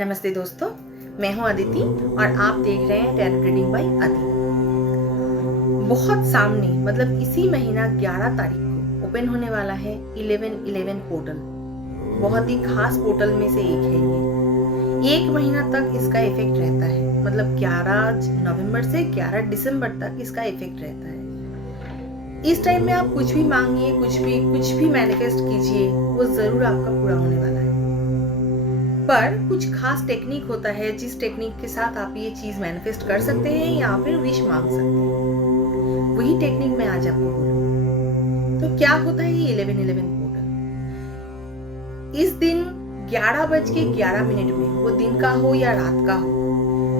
नमस्ते दोस्तों, मैं हूं अदिति और आप देख रहे हैं टैरो रीडिंग बाय अदि। बहुत सामने मतलब इसी महीना 11 तारीख को ओपन होने वाला है 11-11 पोर्टल। बहुत ही खास पोर्टल में से एक है ये। एक महीना तक इसका इफेक्ट रहता है, मतलब 11 नवंबर से 11 दिसंबर तक इसका इफेक्ट रहता है। इस टाइम में आप कुछ भी मांगिए, कुछ भी मैनिफेस्ट कीजिए, वो जरूर आपका पूरा होने वाला है। पर कुछ खास टेक्निक होता है जिस टेक्निक के साथ आप ये चीज मैनिफेस्ट कर सकते हैं या फिर विश मांग सकते हैं। वही टेक्निक मैं आज आपको बोलूंगी। तो क्या होता है ये 11-11 पोर्टल? इस दिन 11:11 में, वो दिन का हो या रात का हो,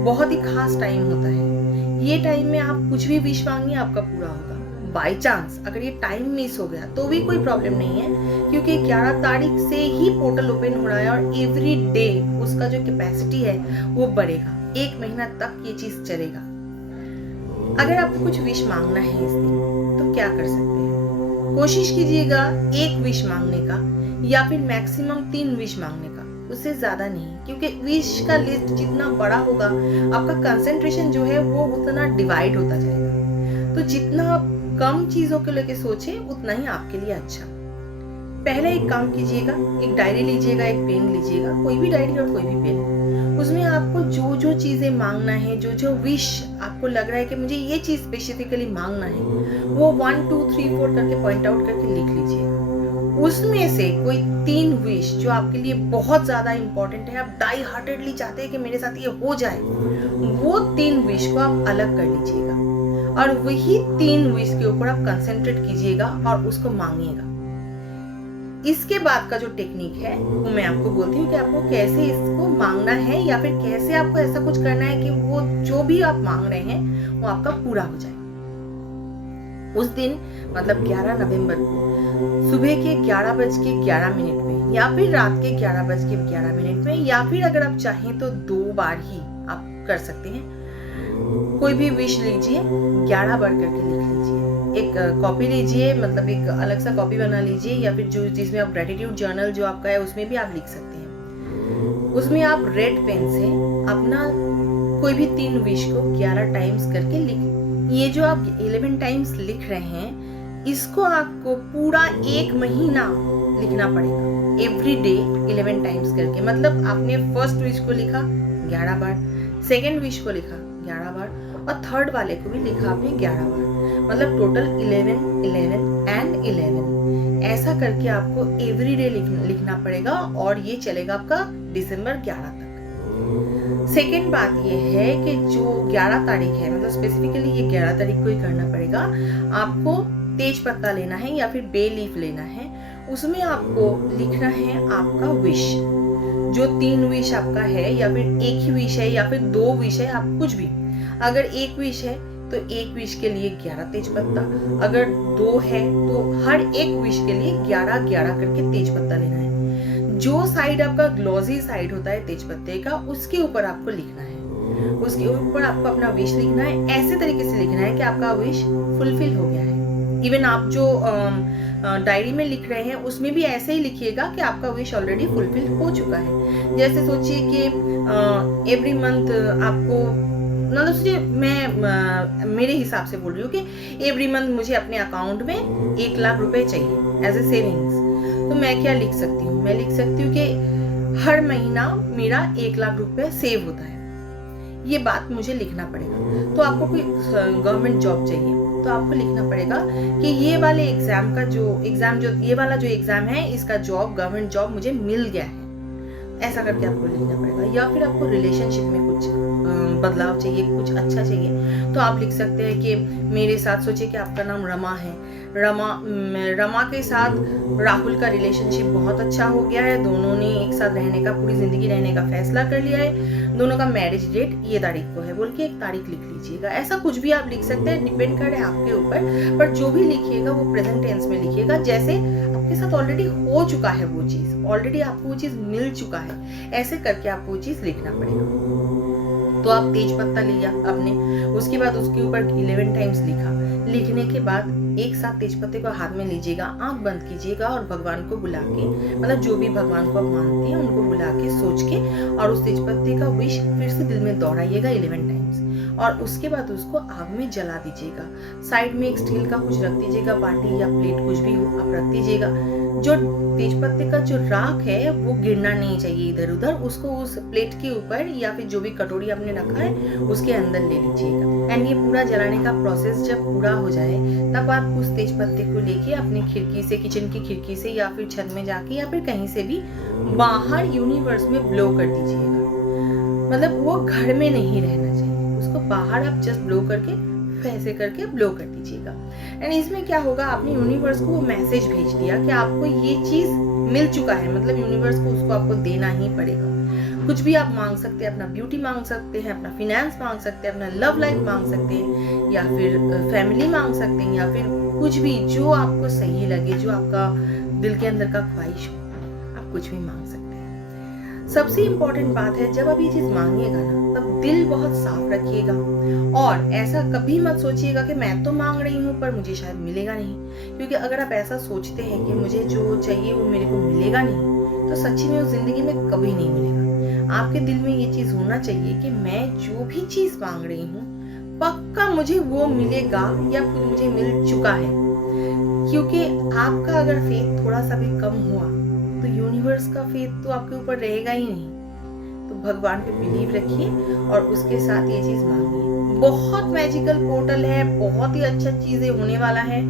बहुत ही खास टाइम होता है। ये टाइम में आप कुछ भी विश मांगिए, आपका पूरा होगा। बाई चांस अगर ये टाइम मिस हो गया तो भी कोई प्रॉब्लम नहीं है, क्योंकि 11 तारीख से ही पोर्टल ओपन हो रहा है और एवरी डे उसका जो कैपेसिटी है वो बढ़ेगा। एक महीना तक ये चीज चलेगा। अगर आपको कुछ विश मांगना है इस दिन तो क्या कर सकते हैं? कोशिश कीजिएगा एक विश मांगने का या फिर मैक्सिमम 3 विश मांगने का, उससे ज्यादा नहीं, क्योंकि विश का लिस्ट जितना बड़ा होगा आपका कंसेंट्रेशन जो है वो उतना डिवाइड होता जाएगा। तो जितना आप कम चीजों को लेके सोचे उतना ही आपके लिए अच्छा। पहले एक काम कीजिएगा, एक डायरी लीजिएगा, एक पेन लीजिएगा, कोई भी डायरी और कोई भी पेन। उसमें आपको जो जो चीजें मांगना है, जो जो विश आपको लग रहा है कि मुझे ये चीज स्पेसिफिकली मांगना है, वो 1 2 3 4 करके पॉइंट आउट करके लिख लीजिएगा। उसमें से कोई 3 विश जो आपके लिए बहुत ज्यादा इंपॉर्टेंट है, आप डाई हार्टेडली चाहते हैं कि मेरे साथ ये हो जाए, वो 3 विश को आप अलग कर लीजिएगा और वही 3 विश के ऊपर आप कंसेंट्रेट कीजिएगा और उसको मांगिएगा। इसके बाद का जो टेक्निक है वो मैं आपको बोलती हूँ कि आपको कैसे इसको मांगना है या फिर कैसे आपको ऐसा कुछ करना है कि वो जो भी आप मांग रहे हैं वो आपका पूरा हो जाए। उस दिन मतलब 11 नवंबर को सुबह के 11:11 में या फिर रात के 11:11 में, या फिर अगर आप चाहें तो 2 बार ही आप कर सकते हैं। कोई भी विश लीजिए, 11 बार करके लिख लीजिए। एक कॉपी लीजिए, मतलब एक अलग सा कॉपी बना लीजिए, या फिर जो जिसमें आप ग्रेटिट्यूड जर्नल जो आपका है उसमें भी आप लिख सकते हैं। उसमें आप रेड पेन से अपना कोई भी 3 विश को 11 टाइम्स करके लिख। ये जो आप 11 टाइम्स लिख रहे हैं, इसको आपको पूरा एक महीना लिखना पड़ेगा, एवरी डे 11 टाइम्स करके। मतलब आपने फर्स्ट विश को लिखा 11 बार, सेकेंड विश को लिखा 11 बार और थर्ड वाले को भी लिखा आपने 11 बार, मतलब टोटल 11 11 एंड 11। ऐसा करके आपको एवरी डे लिखना पड़ेगा और ये चलेगा आपका दिसंबर 11 तक। सेकेंड बात ये है कि जो 11 तारीख है, मतलब स्पेसिफिकली ये 11 तारीख को ही करना पड़ेगा। आपको तेज पत्ता लेना है या फिर बे लीफ लेना है। उसमें आपको लिखना है आपका विश, जो 3 विश आपका है या फिर एक ही विश है या फिर 2 विश है, आप कुछ भी। अगर एक विश है तो एक विश के लिए 11 तेज पत्ता, अगर 2 है तो हर एक विश के लिए 11-11 करके तेज पत्ता लेना है। जो साइड आपका ग्लॉजी साइड होता है तेज पत्ते का, उसके ऊपर आपको लिखना है, उसके ऊपर आपको अपना विश लिखना है। ऐसे तरीके से लिखना है कि आपका विश फुलफिल हो गया है। इवन आप जो डायरी में लिख रहे हैं उसमें भी ऐसे ही लिखिएगा कि आपका विश ऑलरेडी फुलफिल हो चुका है। जैसे सोचिए कि एवरी मंथ आपको, मतलब सोचिए मैं मेरे हिसाब से बोल रही हूँ कि एवरी मंथ मुझे अपने अकाउंट में 1 लाख रुपए चाहिए एज ए सेविंग्स। तो मैं क्या लिख सकती हूँ? मैं लिख सकती हूँ कि हर महीना मेरा 1 लाख रुपए सेव होता है। ये बात मुझे लिखना पड़ेगा। तो आपको कोई गवर्नमेंट जॉब चाहिए तो आपको लिखना पड़ेगा कि ये वाले एग्जाम ये वाला जो एग्जाम है, इसका जॉब, गवर्नमेंट जॉब मुझे मिल गया है। ऐसा करके आपको लिखना पड़ेगा। या फिर आपको रिलेशनशिप में कुछ बदलाव चाहिए, कुछ अच्छा चाहिए, तो आप लिख सकते हैं कि मेरे साथ, सोचिए कि आपका नाम रमा है, रमा के साथ राहुल का रिलेशनशिप बहुत अच्छा हो गया है। दोनों ने एक साथ रहने का, पूरी जिंदगी रहने का फैसला कर लिया है। दोनों का मैरिज डेट ये तारीख को है बोल के एक तारीख लिख लीजिएगा। ऐसा कुछ भी आप लिख सकते हैं, डिपेंड कर रहा है आपके ऊपर। पर जो भी लिखिएगा वो प्रेजेंट टेंस में लिखिएगा, जैसे आपके साथ ऑलरेडी हो चुका है वो चीज, ऑलरेडी आपको वो चीज मिल चुका है। ऐसे करके आपको वो चीज लिखना पड़ेगा। तो आप तेज पत्ता लिया आपने, उसके बाद उसके ऊपर 11 टाइम्स लिखा। लिखने के बाद एक साथ तेजपत्ते को हाथ में लीजिएगा, आंख बंद कीजिएगा और भगवान को बुला के, मतलब जो भी भगवान को आप मानते हैं उनको बुला के, सोच के, और उस तेजपत्ते का विश फिर से दिल में दोहराइएगा 11 टाइम्स, और उसके बाद उसको आग में जला दीजिएगा। साइड में एक स्टील का कुछ रख दीजिएगा, बाटी या प्लेट कुछ भी हो आप रख दीजिएगा। जो तेजपत्ते का जो राख है वो गिरना नहीं चाहिए इधर उधर, उसको उस प्लेट के ऊपर या फिर जो भी कटोरी आपने रखा है उसके अंदर ले लीजिएगा। एंड ये पूरा जलाने का प्रोसेस जब पूरा हो जाए तब आप उस तेजपत्ते को लेके अपने खिड़की से, किचन की खिड़की से या फिर छत में जाके या फिर कहीं से भी बाहर यूनिवर्स में ब्लो कर दीजिएगा। मतलब वो घर में नहीं रहना चाहिए, उसको बाहर आप जस्ट ब्लो करके ऐसे करके ब्लो कर दीजिएगा। एंड इसमें क्या होगा, आपने यूनिवर्स को वो मैसेज भेज दिया कि आपको ये चीज मिल चुका है, मतलब यूनिवर्स को उसको आपको देना ही पड़ेगा। कुछ भी आप मांग सकते हैं, अपना ब्यूटी मांग सकते हैं, अपना फिनेंस मांग सकते हैं, अपना लव लाइफ मांग सकते हैं, या फिर फैमिली मांग सकते हैं, या फिर कुछ भी जो आपको सही लगे, जो आपका दिल के अंदर का ख्वाहिश हो, आप कुछ भी मांग सकते हैं। सबसे इम्पोर्टेंट बात है, जब आप ये चीज मांगिएगा ना तब दिल बहुत साफ रखिएगा, और ऐसा कभी मत सोचिएगा कि मैं तो मांग रही हूँ पर मुझे शायद मिलेगा नहीं। क्योंकि अगर आप ऐसा सोचते हैं कि मुझे जो चाहिए वो मेरे को मिलेगा नहीं, तो सच्ची में उस जिंदगी में कभी नहीं मिलेगा। आपके दिल में ये चीज होना चाहिए कि मैं जो भी चीज मांग रही हूँ पक्का मुझे वो मिलेगा या फिर मुझे मिल चुका है। क्योंकि आपका अगर फेथ थोड़ा सा भी कम हुआ तो यूनिवर्स का फेथ तो आपके ऊपर रहेगा ही नहीं। तो भगवान पे बिलीव रखिए और उसके साथ ये चीज मांगिए। बहुत मैजिकल पोर्टल है, बहुत ही अच्छा चीजें होने वाला है।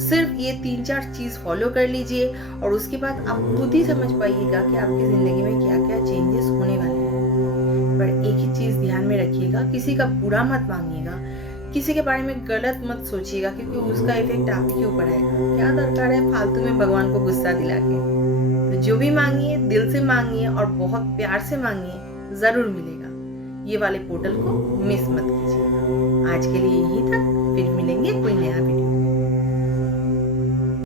सिर्फ ये 3-4 चीज फॉलो कर लीजिए और उसके बाद आप खुद ही समझ पाइएगा कि आपकी जिंदगी में क्या क्या चेंजेस होने वाले हैं। पर एक ही चीज ध्यान में रखिएगा, किसी का बुरा मत मांगिएगा, किसी के बारे में गलत मत सोचिएगा, क्योंकि उसका इफेक्ट आप ही के ऊपर आएगा। क्या दरकार है फालतू में भगवान को गुस्सा दिला के। तो जो भी मांगिए दिल से मांगिए और बहुत प्यार से मांगिए, जरूर मिलेगा। ये वाले पोर्टल को मिस मत कीजिएगा। आज के लिए यहीं तक।